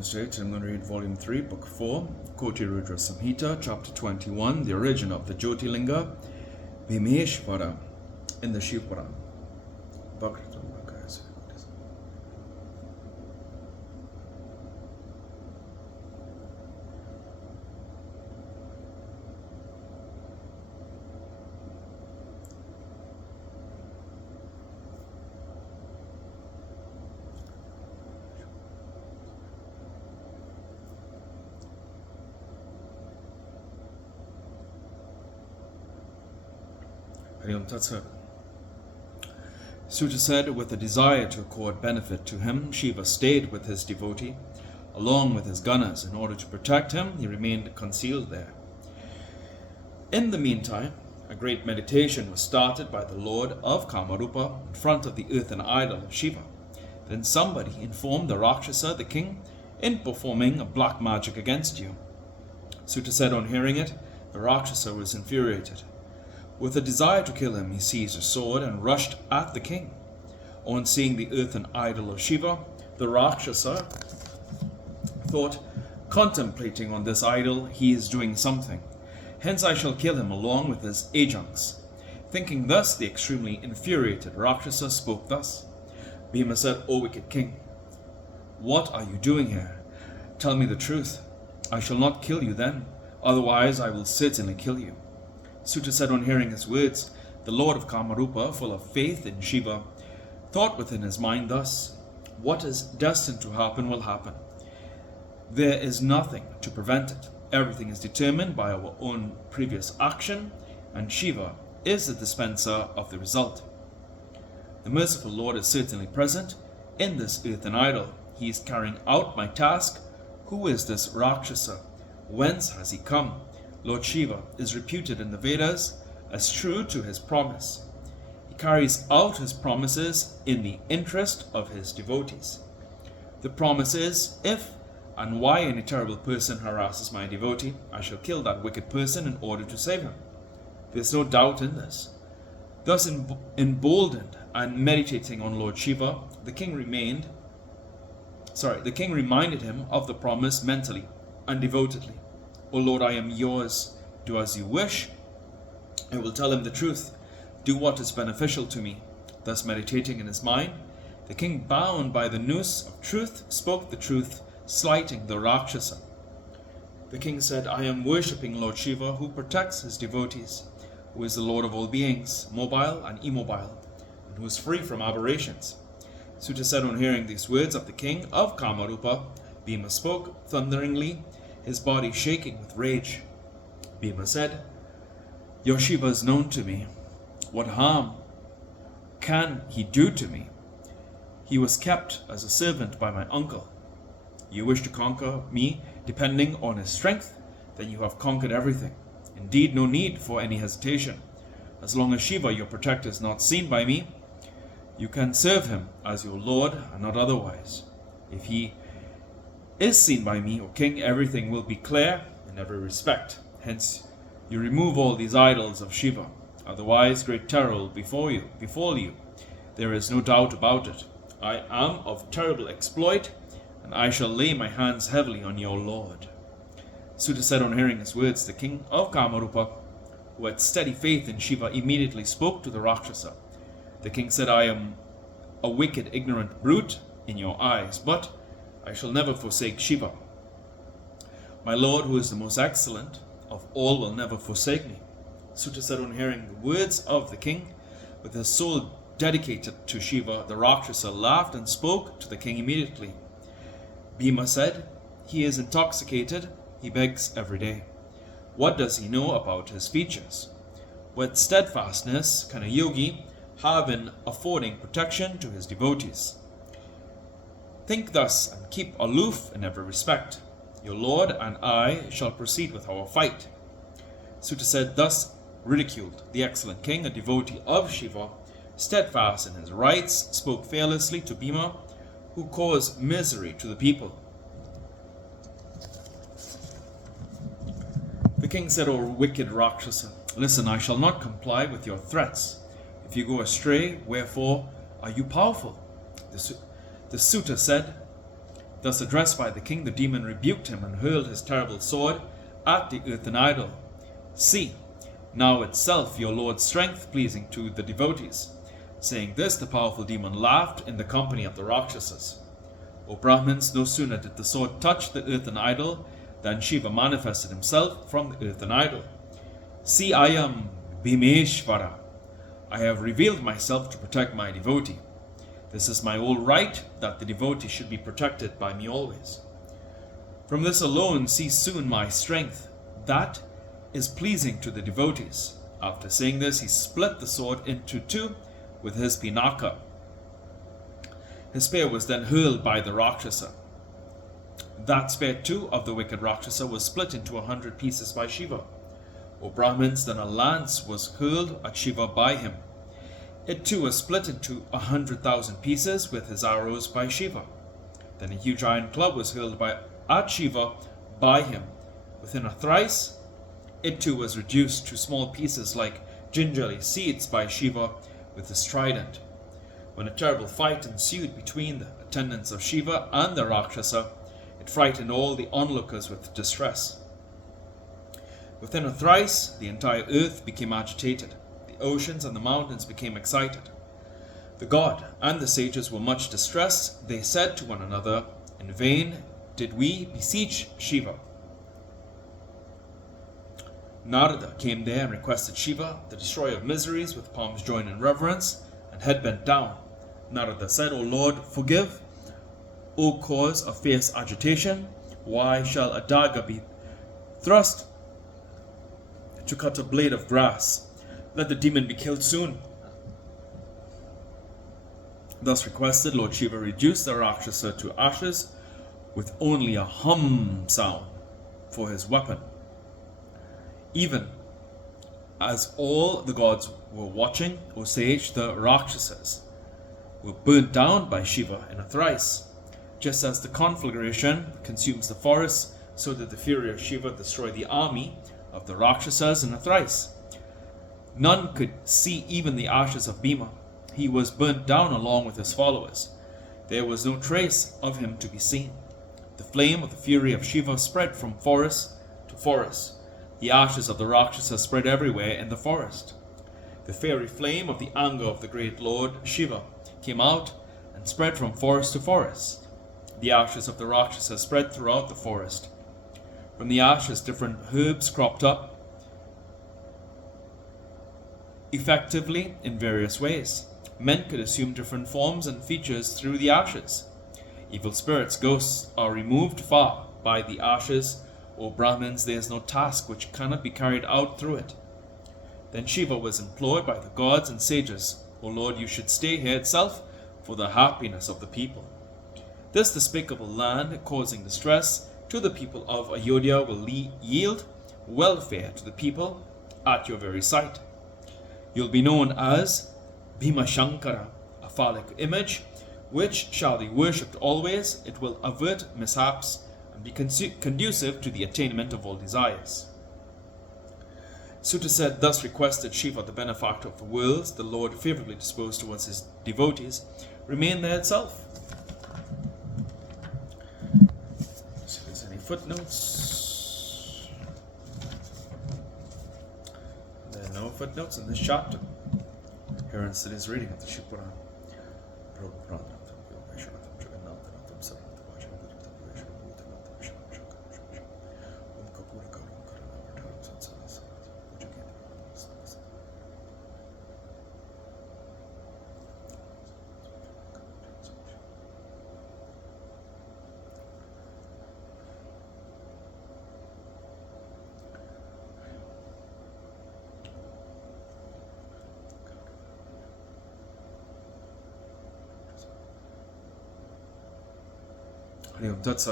demonstrate. I'm going to read Volume 3, Book 4, KotiRudra Samhita, Chapter 21, the origin of the Jyotirlinga, Bhimeshvara, in the Shiva Puran. Sutta said, with a desire to accord benefit to him, Shiva stayed with his devotee, along with his gunners. In order to protect him, he remained concealed there. In the meantime, a great meditation was started by the Lord of Kamarupa in front of the earthen idol of Shiva. Then somebody informed the Rakshasa, the king, in performing a black magic against you. Sutta said, on hearing it, the Rakshasa was infuriated. With a desire to kill him, he seized a sword and rushed at the king. On seeing the earthen idol of Shiva, the Rakshasa thought, contemplating on this idol, he is doing something. Hence I shall kill him along with his adjuncts. Thinking thus, the extremely infuriated Rakshasa spoke thus. Bhima said, O wicked king, what are you doing here? Tell me the truth. I shall not kill you then, otherwise I will certainly kill you. Sutta said, on hearing his words, the Lord of Kamarupa, full of faith in Shiva, thought within his mind thus, what is destined to happen will happen. There is nothing to prevent it. Everything is determined by our own previous action, and Shiva is the dispenser of the result. The merciful Lord is certainly present in this earthen idol. He is carrying out my task. Who is this Rakshasa? Whence has he come? Lord Shiva is reputed in the Vedas as true to his promise. He carries out his promises in the interest of his devotees. The promise is, if and why any terrible person harasses my devotee, I shall kill that wicked person in order to save him. There is no doubt in this. Thus emboldened and meditating on Lord Shiva, the king reminded him of the promise mentally and devotedly. O Lord, I am yours. Do as you wish. I will tell him the truth. Do what is beneficial to me. Thus meditating in his mind, the king, bound by the noose of truth, spoke the truth, slighting the Rakshasa. The king said, I am worshipping Lord Shiva, who protects his devotees, who is the Lord of all beings, mobile and immobile, and who is free from aberrations. Sutta said, on hearing these words of the king of Kamarupa, Bhima spoke thunderingly, his body shaking with rage. Bhima said, your Shiva is known to me. What harm can he do to me? He was kept as a servant by my uncle. You wish to conquer me depending on his strength? Then you have conquered everything. Indeed, no need for any hesitation. As long as Shiva, your protector, is not seen by me, you can serve him as your lord and not otherwise. If he is seen by me, O king, everything will be clear in every respect. Hence, you remove all these idols of Shiva. Otherwise, great terror will befall you. There is no doubt about it. I am of terrible exploit, and I shall lay my hands heavily on your lord. Sutta said, on hearing his words, the king of Kamarupa, who had steady faith in Shiva, immediately spoke to the Rakshasa. The king said, I am a wicked, ignorant brute in your eyes, but I shall never forsake Shiva. My Lord, who is the most excellent of all, will never forsake me. Sutta said, on hearing the words of the king, with his soul dedicated to Shiva, the Rakshasa laughed and spoke to the king immediately. Bhima said, he is intoxicated, he begs every day. What does he know about his features? What steadfastness can a yogi have in affording protection to his devotees? Think thus and keep aloof in every respect. Your Lord and I shall proceed with our fight. Sutta said, thus ridiculed the excellent king, a devotee of Shiva, steadfast in his rights, spoke fearlessly to Bhima, who caused misery to the people. The king said, O wicked Rakshasa, listen, I shall not comply with your threats. If you go astray, wherefore are you powerful? The Sutta said, Thus addressed by the king, the demon rebuked him and hurled his terrible sword at the earthen idol. See, now itself your Lord's strength pleasing to the devotees. Saying this, the powerful demon laughed in the company of the Rakshasas. O Brahmins, no sooner did the sword touch the earthen idol than Shiva manifested himself from the earthen idol. See, I am Bhimeshvara. I have revealed myself to protect my devotee. This is my whole right, that the devotee should be protected by me always. From this alone see soon my strength. That is pleasing to the devotees. After saying this, he split the sword into two with his pinaka. His spear was then hurled by the Rakshasa. That spear too of the wicked Rakshasa was split into 100 pieces by Shiva. O Brahmins, then a lance was hurled at Shiva by him. It too was split into 100,000 pieces with his arrows by Shiva. Then a huge iron club was hurled at Shiva by him. Within a thrice, it too was reduced to small pieces like gingerly seeds by Shiva with his trident. When a terrible fight ensued between the attendants of Shiva and the Rakshasa, it frightened all the onlookers with distress. Within a thrice, the entire earth became agitated. The oceans and the mountains became excited. The god and the sages were much distressed. They said to one another, in vain did we beseech Shiva. Narada came there and requested Shiva, the destroyer of miseries, with palms joined in reverence and head bent down. Narada said, O Lord, forgive. O cause of fierce agitation, why shall a dagger be thrust to cut a blade of grass? Let the demon be killed soon. Thus requested, Lord Shiva reduced the Rakshasa to ashes with only a hum sound for his weapon. Even as all the gods were watching, O sage, the Rakshasas were burnt down by Shiva in a thrice. Just as the conflagration consumes the forest, so did the fury of Shiva destroy the army of the Rakshasas in a thrice. None could see even the ashes of Bhima. He was burnt down along with his followers. There was no trace of him to be seen. The flame of the fury of Shiva spread from forest to forest. The ashes of the Rakshasas spread everywhere in the forest. The fiery flame of the anger of the great Lord Shiva came out and spread from forest to forest. The ashes of the Rakshasas spread throughout the forest. From the ashes, different herbs cropped up effectively in various ways. Men could assume different forms and features through the ashes. Evil spirits, ghosts, are removed far by the ashes. O Brahmins, there is no task which cannot be carried out through it. Then Shiva was implored by the gods and sages, O Lord, you should stay here itself for the happiness of the people. This despicable land, causing distress to the people of Ayodhya, will yield welfare to the people at your very sight. You'll be known as Bhima Shankara, a phallic image, which shall be worshipped always. It will avert mishaps and be conducive to the attainment of all desires. Suta said, thus requested Shiva, the benefactor of the worlds, the Lord favorably disposed towards his devotees, remain there itself. Let's see if there's any footnotes. There are no footnotes in this chapter. Here in today's reading of the Shiva Puran. That's